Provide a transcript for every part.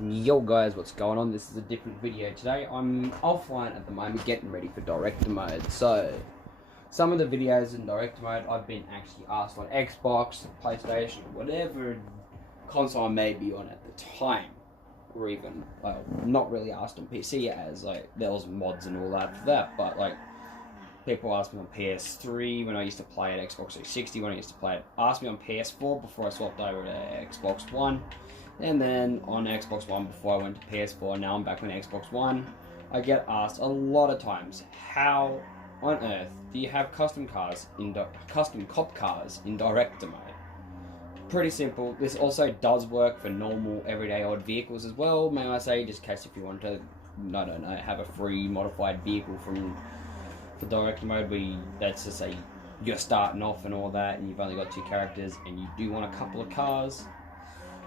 Yo guys, what's going on? This is a different video today. I'm offline at the moment getting ready for director mode. So, some of the videos in director mode I've been actually asked on Xbox, PlayStation, whatever console I may be on at the time. Or even, not really asked on PC as like there was mods and all that for that, but like people asked me on PS3 when I used to play at Xbox 360, when I used to play it, asked me on PS4 before I swapped over to Xbox One. And then on Xbox One before I went to PS4, now I'm back on Xbox One. I get asked a lot of times, how on earth do you have custom cop cars in director mode? Pretty simple. This also does work for normal, everyday odd vehicles as well. May I say, just in case if you want to, I don't know, have a free modified vehicle for director mode, let's just say you're starting off and all that, and you've only got 2 characters, and you do want a couple of cars.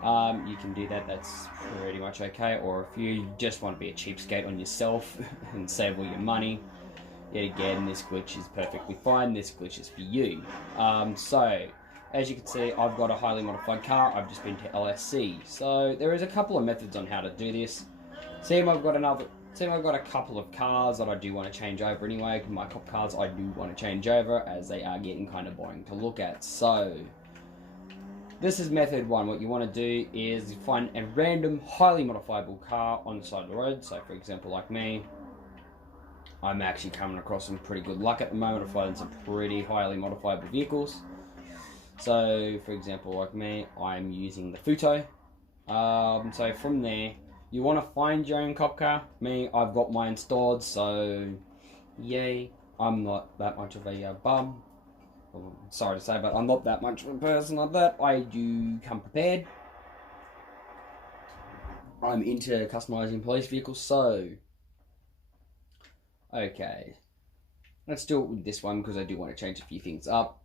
You can do that, that's pretty much okay. Or if you just want to be a cheapskate on yourself and save all your money, yet again, this glitch is perfectly fine. This glitch is for you. So, as you can see, I've got a highly modified car. I've just been to LSC. So, there is a couple of methods on how to do this. See, I've got a couple of cars that I do want to change over anyway. My cop cars I do want to change over, as they are getting kind of boring to look at. So, this is method 1. What you want to do is find a random, highly modifiable car on the side of the road. So, for example, like me, I'm actually coming across some pretty good luck at the moment of finding some pretty highly modifiable vehicles. So, for example, like me, I'm using the Futo. So from there, you want to find your own cop car. Me, I've got mine stored, so yay. I'm not that much of a bum. Sorry to say, but I'm not that much of a person like that. I do come prepared. I'm into customizing police vehicles, so okay. Let's do it with this one because I do want to change a few things up.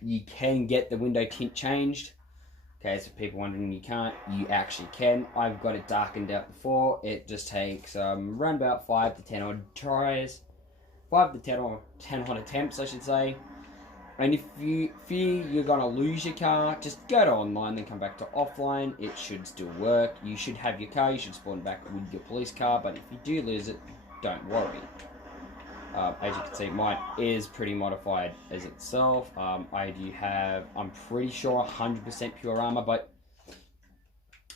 You can get the window tint changed. Okay, so people wondering you can't, you actually can. I've got it darkened out before. It just takes around about 5 to 10 odd tries. 5 to 10 or 10 odd attempts, I should say. And if you fear you're going to lose your car, just go to online, then come back to offline. It should still work. You should have your car. You should spawn back with your police car. But if you do lose it, don't worry. As you can see, mine is pretty modified as itself. I do have, I'm pretty sure, 100% pure armor. But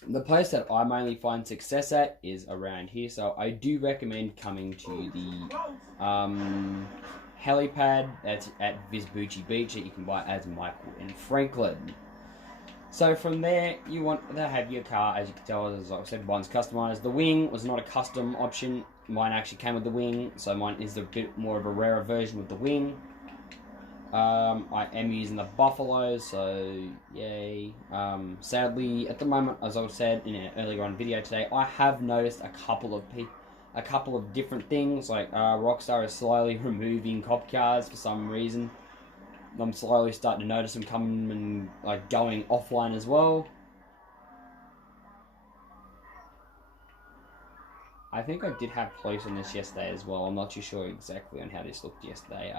the place that I mainly find success at is around here. So I do recommend coming to the helipad that's at Vespucci Beach that you can buy as Michael and Franklin. So from there, you want to have your car, as you can tell, as I said, mine's customized. The wing was not a custom option. Mine actually came with the wing, so mine is a bit more of a rarer version with the wing. I am using the Buffalo, so yay. Sadly, at the moment, as I said in an earlier on video today, I have noticed a couple of different things, like Rockstar is slowly removing cop cars for some reason. I'm slowly starting to notice them coming and like going offline as well. I think I did have police on this yesterday as well. I'm not too sure exactly on how this looked yesterday.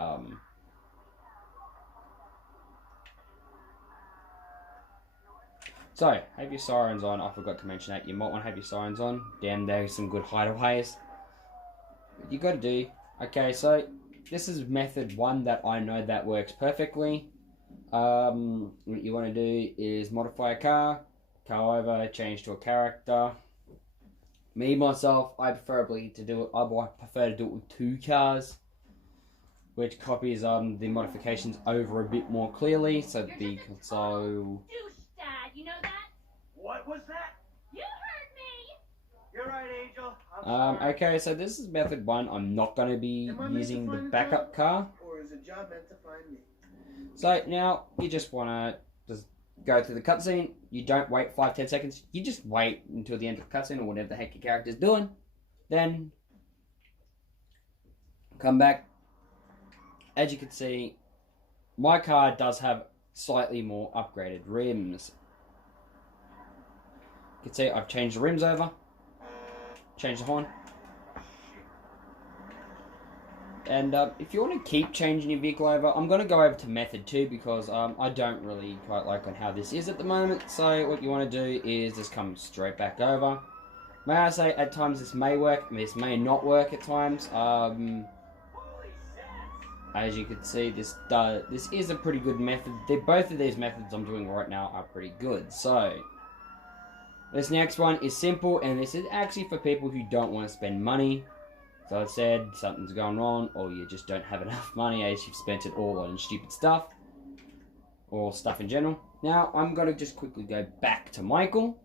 So, have your sirens on. I forgot to mention that. You might want to have your sirens on. Damn, there's some good hideaways. What you got to do. Okay, so this is method 1 that I know that works perfectly. What you want to do is modify a car, go over, change to a character. Me, myself, I prefer to do it with 2 cars, which copies the modifications over a bit more clearly, so the console... Dad, you know that? What was that? You heard me! You're right, Angel. I'm sorry. Okay, so this is method 1. I'm not going to be using the backup car. Or is the job meant to find me? So now you just want to just go through the cutscene. You don't wait 5-10 seconds. You just wait until the end of the cutscene or whatever the heck your character's doing. Then come back. As you can see, my car does have slightly more upgraded rims. You can see I've changed the rims over. Changed the horn. And if you want to keep changing your vehicle over, I'm going to go over to method 2 because I don't really quite like on how this is at the moment. So what you want to do is just come straight back over. may I say, at times this may work, this may not work at times. As you can see, this is a pretty good method. Both of these methods I'm doing right now are pretty good. So, this next one is simple, and this is actually for people who don't want to spend money. So I said something's going wrong, or you just don't have enough money as you've spent it all on stupid stuff, or stuff in general. Now, I'm going to just quickly go back to Michael.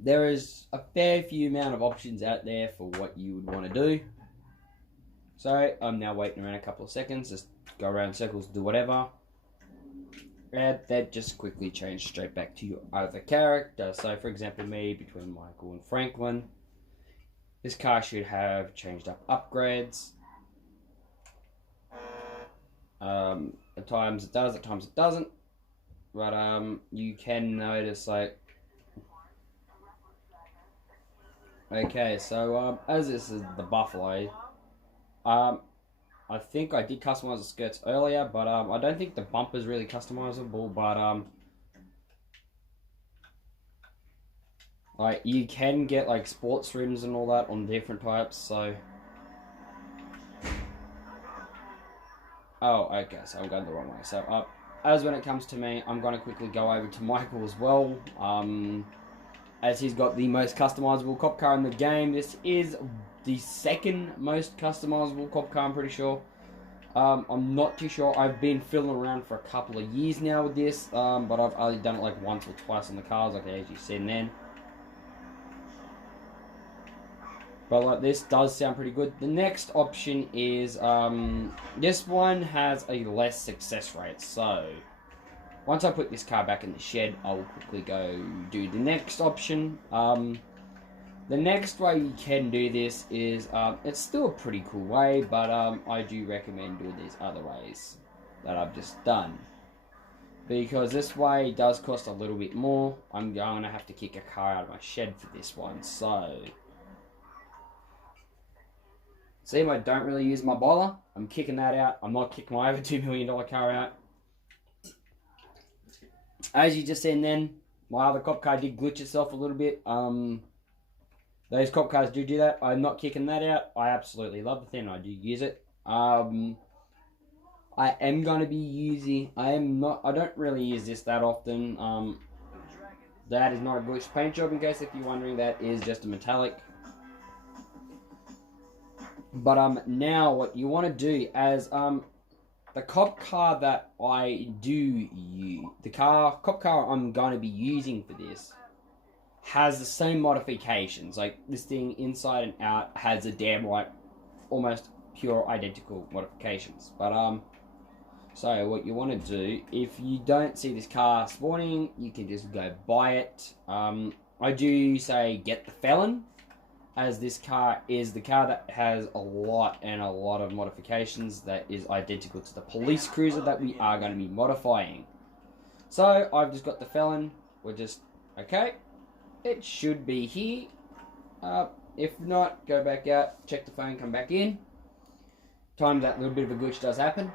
There is a fair few amount of options out there for what you would want to do. So, I'm now waiting around a couple of seconds, just go around in circles, do whatever. And that just quickly change straight back to your other character. So, for example, me, between Michael and Franklin. This car should have changed up upgrades. At times it does, at times it doesn't. But, you can notice, like... Okay, so, as this is the Buffalo, I think I did customize the skirts earlier, but, I don't think the bumper's really customizable, but, like, you can get, like, sports rims and all that on different types, so... Oh, okay, so I'm going the wrong way. So, as when it comes to me, I'm going to quickly go over to Michael as well, as he's got the most customizable cop car in the game. This is the second most customizable cop car, I'm pretty sure. I'm not too sure. I've been fiddling around for a couple of years now with this, but I've only done it like once or twice on the cars, like as you've seen then. But like this does sound pretty good. The next option is, this one has a less success rate, so... Once I put this car back in the shed, I'll quickly go do the next option. The next way you can do this is, it's still a pretty cool way, but I do recommend doing these other ways that I've just done. Because this way does cost a little bit more. I'm going to have to kick a car out of my shed for this one, so... See, I don't really use my boiler. I'm kicking that out. I'm not kicking my over $2 million car out. As you just seen then, my other cop car did glitch itself a little bit. Those cop cars do that. I'm not kicking that out. I absolutely love the thing. I do use it. I am going to be using... I don't really use this that often. That is not a glitched paint job, in case if you're wondering. That is just a metallic. But now what you want to do as... the cop car that I do use, cop car I'm going to be using for this, has the same modifications. Like, this thing inside and out has a damn right, almost pure identical modifications. But, so what you want to do, if you don't see this car spawning, you can just go buy it. I do say get the Felon, as this car is the car that has a lot of modifications that is identical to the police cruiser that we are going to be modifying. So, I've just got the Felon. We're just, okay, it should be here. If not, go back out, check the phone, come back in. Time that little bit of a glitch does happen.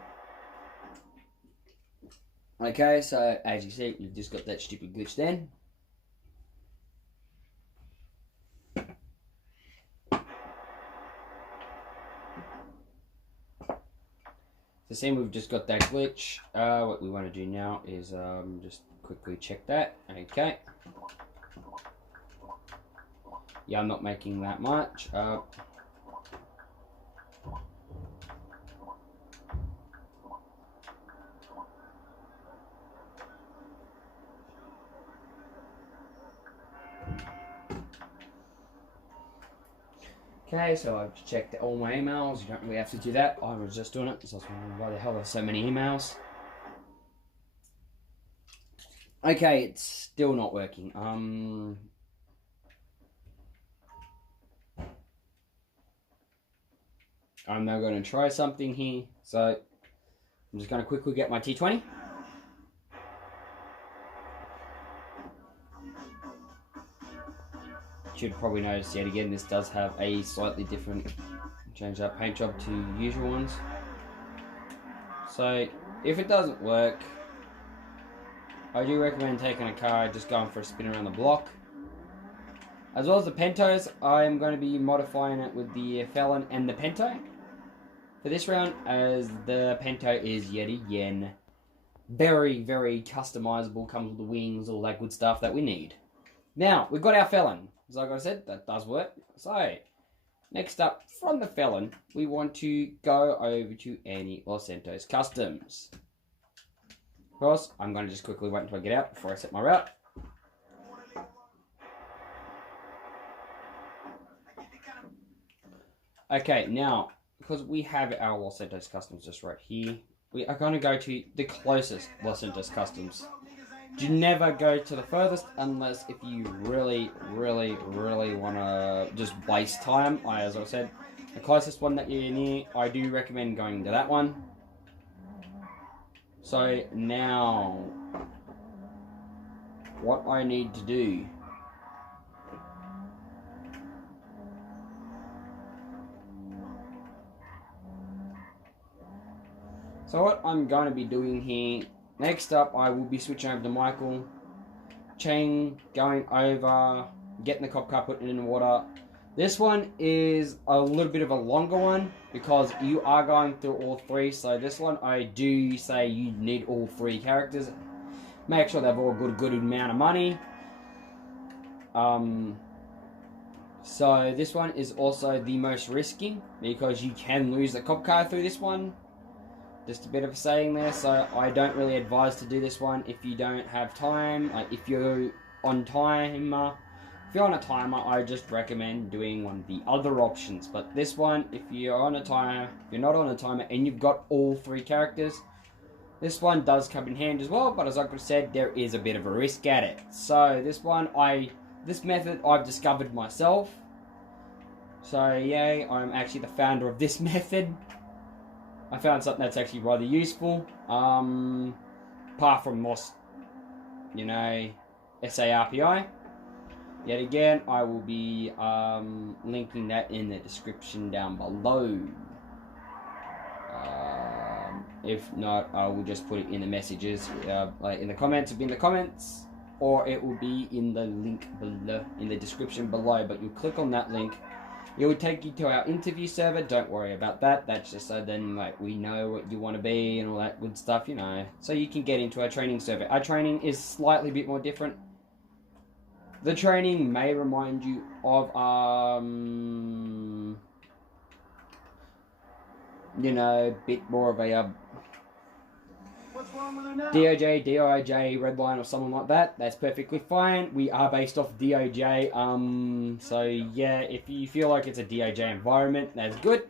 Okay, so as you see, you've just got that stupid glitch then. So seeing we've just got that glitch, what we want to do now is just quickly check that. Okay. Yeah, I'm not making that much. Okay, so I've checked all my emails. You don't really have to do that. I was just doing it because I was wondering why the hell there's so many emails. Okay, it's still not working. I'm now going to try something here. So I'm just going to quickly get my T20. Should probably notice yet again, this does have a slightly different change up paint job to usual ones. So if it doesn't work, I do recommend taking a car, just going for a spin around the block. As well as the Pentos, I'm going to be modifying it with the Felon and the Pento for this round, as the Pento is yet again very, very customizable, comes with the wings, all that good stuff that we need. Now, we've got our Felon. As like I said, that does work. So, next up, from the Felon, we want to go over to any Los Santos Customs. Of course, I'm going to just quickly wait until I get out before I set my route. Okay, now, because we have our Los Santos Customs just right here, we are going to go to the closest Los Santos Customs. Do never go to the furthest unless if you really, really, really want to just waste time. As I said, the closest one that you're near, I do recommend going to that one. So now, what I need to do So what I'm going to be doing here, next up I will be switching over to Michael, Cheng, going over, getting the cop car, putting it in the water. This one is a little bit of a longer one because you are going through all three. So this one I do say you need all three characters. Make sure they've all got a good amount of money. So this one is also the most risky because you can lose the cop car through this one. Just a bit of a saying there, so I don't really advise to do this one if you don't have time. Like if you're on timer, if you're on a timer, I just recommend doing one of the other options. But this one, if you're on a timer, if you're not on a timer and you've got all three characters, this one does come in hand as well. But as I said, there is a bit of a risk at it. So this one, this method I've discovered myself. So yay, I'm actually the founder of this method. I found something that's actually rather useful, apart from most, SARPI. Yet again, I will be linking that in the description down below. If not, I will just put it in the messages, like in the comments. It'll be in the comments, or it will be in the link below, in the description below. But you click on that link. It will take you to our interview server. Don't worry about that. That's just so then we know what you want to be and all that good stuff, So you can get into our training server. Our training is slightly a bit more different. The training may remind you of a bit more of a What's wrong with her now? DOJ, DIJ, Redline or something like that. That's perfectly fine. We are based off DOJ. So yeah, if you feel like it's a DOJ environment, that's good.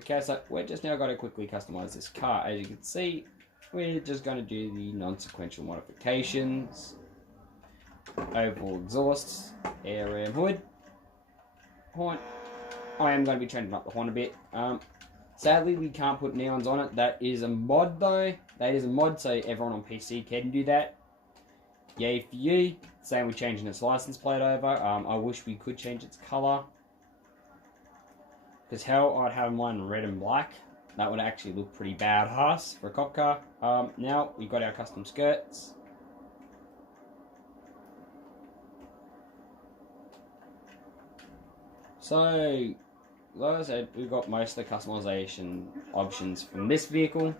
Okay, so we're just now going to quickly customize this car. As you can see, we're just going to do the non-sequential modifications. Overall exhausts, air ram hood, horn. I am going to be changing up the horn a bit. Sadly, we can't put neons on it. That is a mod, though. That is a mod, so everyone on PC can do that. Yay for you. Same with changing its license plate over. I wish we could change its colour. Because hell, I'd have mine red and black. That would actually look pretty badass for a cop car. Now, we've got our custom skirts. So, like I said, we've got most of the customization options from this vehicle.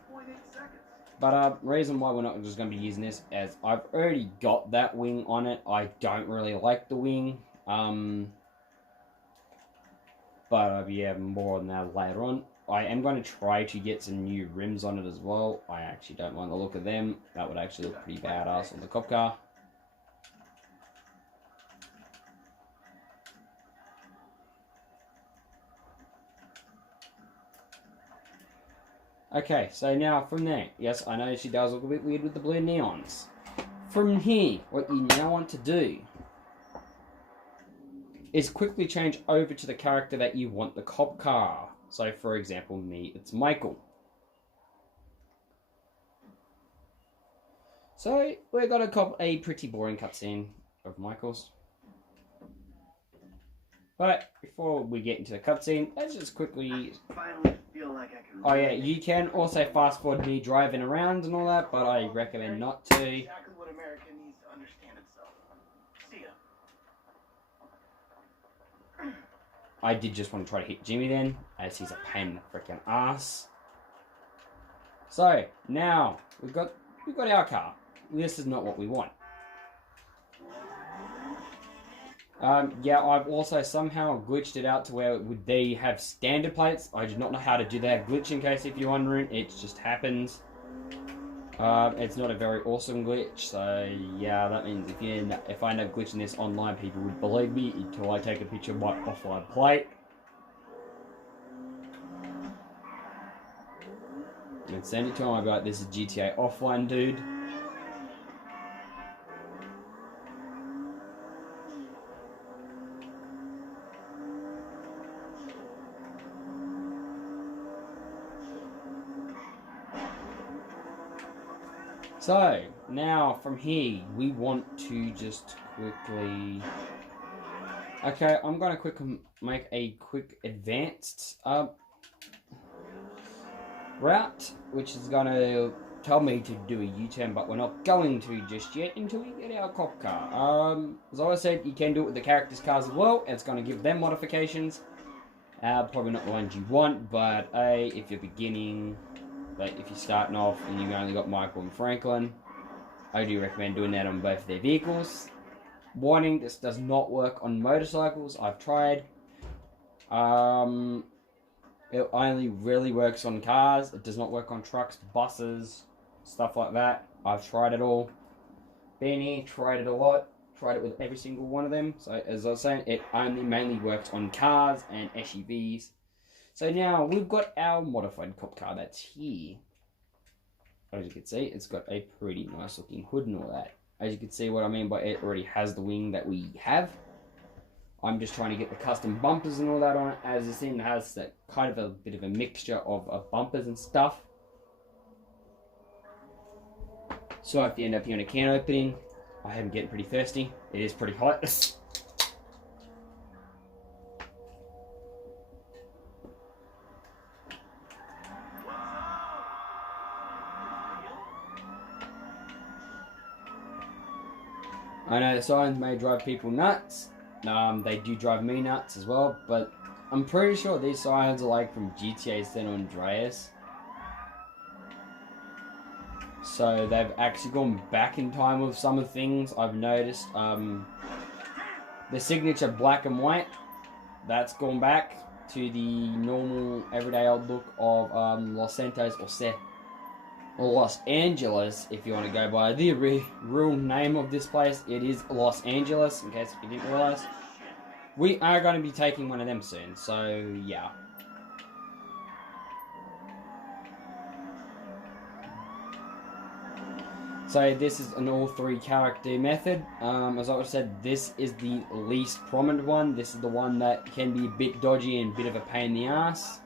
But reason why we're not just going to be using this, as I've already got that wing on it. I don't really like the wing. But yeah, more on that later on. I am going to try to get some new rims on it as well. I actually don't mind the look of them. That would actually look pretty badass on the cop car. Okay, so now from there, yes, I know she does look a bit weird with the blue neons. From here, what you now want to do is quickly change over to the character that you want the cop car. So, for example, me, it's Michael. So, we're going to cop a pretty boring cutscene of Michael's. But before we get into the cutscene, let's just quickly feel like I can. Oh yeah, you can also fast forward me driving around and all that, but I recommend not to. Exactly what America needs to understand itself. See ya. I did just want to try to hit Jimmy then, as he's a pain in the freaking ass. So now we've got our car. This is not what we want. Yeah, I've also somehow glitched it out to where they have standard plates. I do not know how to do that glitch, in case if you're wondering. It just happens. It's not a very awesome glitch, so yeah, that means if I end up glitching this online, people would believe me until I take a picture of my offline plate. And send it to him. I'll be like, this is GTA offline, dude. So, now from here, we want to just quickly... Okay, I'm going to make a quick advanced route, which is going to tell me to do a U-turn, but we're not going to just yet until we get our cop car. As I said, you can do it with the characters' cars as well. It's going to give them modifications. Probably not the ones you want, but if you're beginning... Like if you're starting off and you've only got Michael and Franklin, I do recommend doing that on both their vehicles. Warning, this does not work on motorcycles. I've tried. It only really works on cars. It does not work on trucks, buses, stuff like that. I've tried it all. Been here, tried it a lot. Tried it with every single one of them. So as I was saying, it only mainly works on cars and SUVs. So now we've got our modified cop car that's here. As you can see, it's got a pretty nice looking hood and all that. As you can see, what I mean by it already has the wing that we have. I'm just trying to get the custom bumpers and all that on it, as this thing has that kind of a bit of a mixture of bumpers and stuff. So if you end up hearing a can opening, I am getting pretty thirsty. It is pretty hot. I know the sirens may drive people nuts. They do drive me nuts as well, but I'm pretty sure these sirens are like from GTA San Andreas. So they've actually gone back in time with some of the things I've noticed. The signature black and white, that's gone back to the normal everyday old look of Los Santos or Los Angeles, if you want to go by the real name of this place. It is Los Angeles, in case you didn't realise. We are going to be taking one of them soon, so yeah. So this is an all three character method. As I said, this is the least prominent one. This is the one that can be a bit dodgy and a bit of a pain in the ass.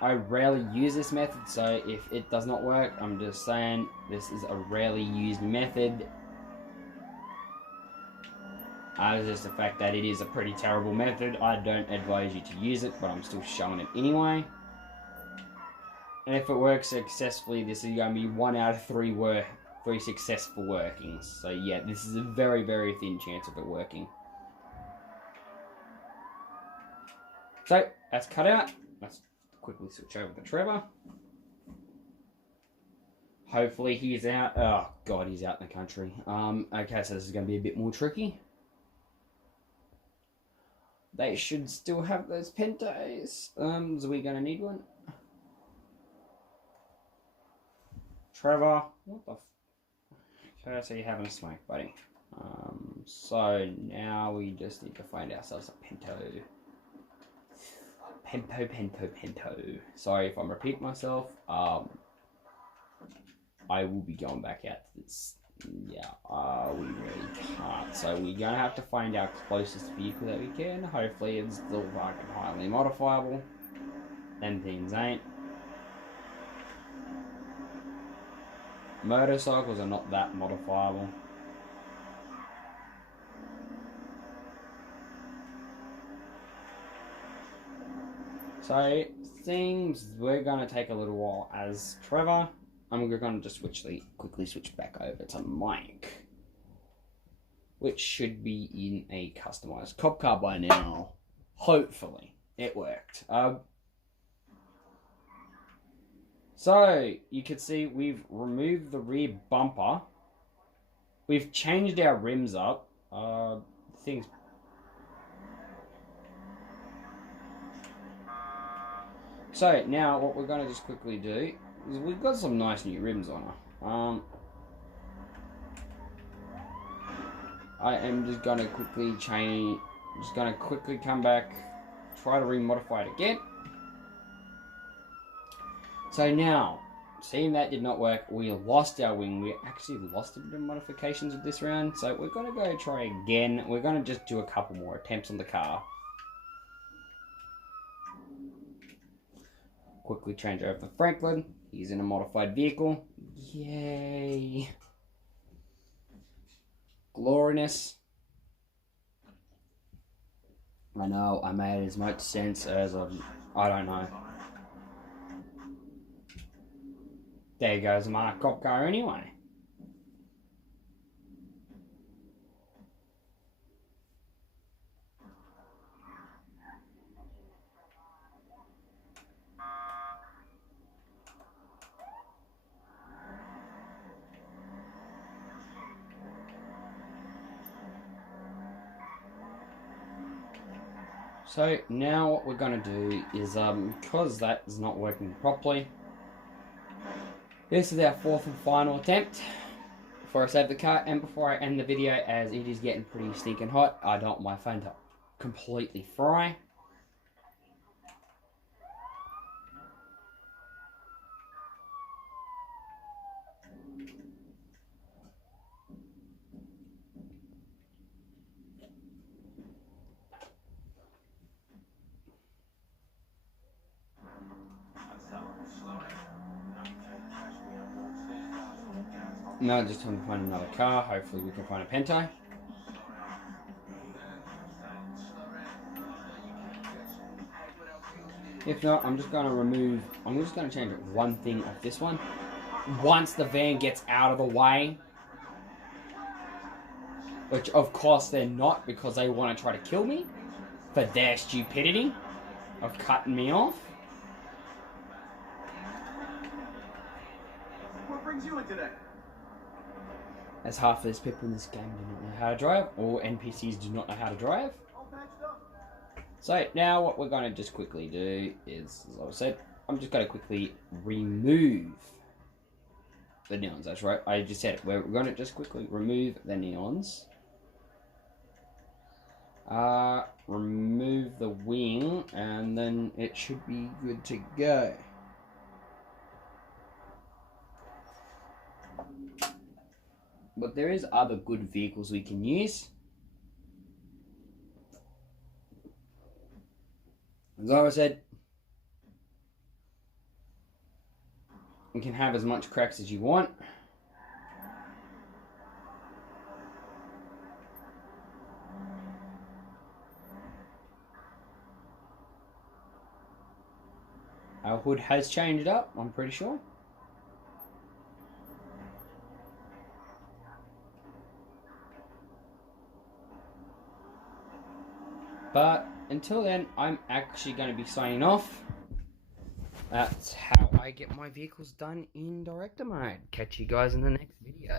I rarely use this method, so if it does not work, I'm just saying this is a rarely used method. Just the fact that it is a pretty terrible method. I don't advise you to use it, but I'm still showing it anyway. And if it works successfully, this is going to be 1 out of 3 successful workings. So yeah, this is a very, very thin chance of it working. So, that's cut out. Let's quickly switch over to Trevor. Hopefully he's out. Oh, God, he's out in the country. Okay, so this is going to be a bit more tricky. They should still have those Pentos. So we're going to need one. Trevor, what the okay, so you're having a smoke, buddy. So now we just need to find ourselves a Pinto. Pinto. Sorry if I'm repeating myself. I will be going back out to this. Yeah, we really can't. So we're going to have to find our closest vehicle that we can. Hopefully it's still fucking highly modifiable. Them things ain't. Motorcycles are not that modifiable. So, seems we're going to take a little while as Trevor, and we're going to just quickly switch back over to Mike, which should be in a customized cop car by now. Hopefully, it worked. So, you can see we've removed the rear bumper. We've changed our rims up. Things. So, now what we're going to just quickly do is we've got some nice new rims on her. I am just going to quickly change, just going to quickly come back, try to remodify it again. So now, seeing that did not work, we lost our wing. We actually lost a bit of modifications with this round, so we're going to go try again. We're going to just do a couple more attempts on the car. Quickly change over to Franklin. He's in a modified vehicle. Yay! Glorious. I know, I made as much sense as I don't know. There goes a marked cop car anyway. So now what we're going to do is, because that is not working properly, this is our fourth and final attempt before I save the car, and before I end the video, as it is getting pretty stinking hot, I don't want my phone to completely fry. Now just time to find another car. Hopefully we can find a Pinto. If not, I'm just going to change one thing off this one. Once the van gets out of the way, which of course they're not, because they want to try to kill me for their stupidity of cutting me off. What brings you in today? As half of these people in this game do not know how to drive, or NPCs do not know how to drive. All patched up. So now what we're going to just quickly do is, as I said, I'm just going to quickly remove the neons. That's right, I just said it. We're going to just quickly remove the neons. Remove the wing, and then it should be good to go. But there is other good vehicles we can use. As I said, you can have as much cracks as you want. Our hood has changed up, I'm pretty sure. But until then, I'm actually going to be signing off. That's how I get my vehicles done in director mode. Catch you guys in the next video.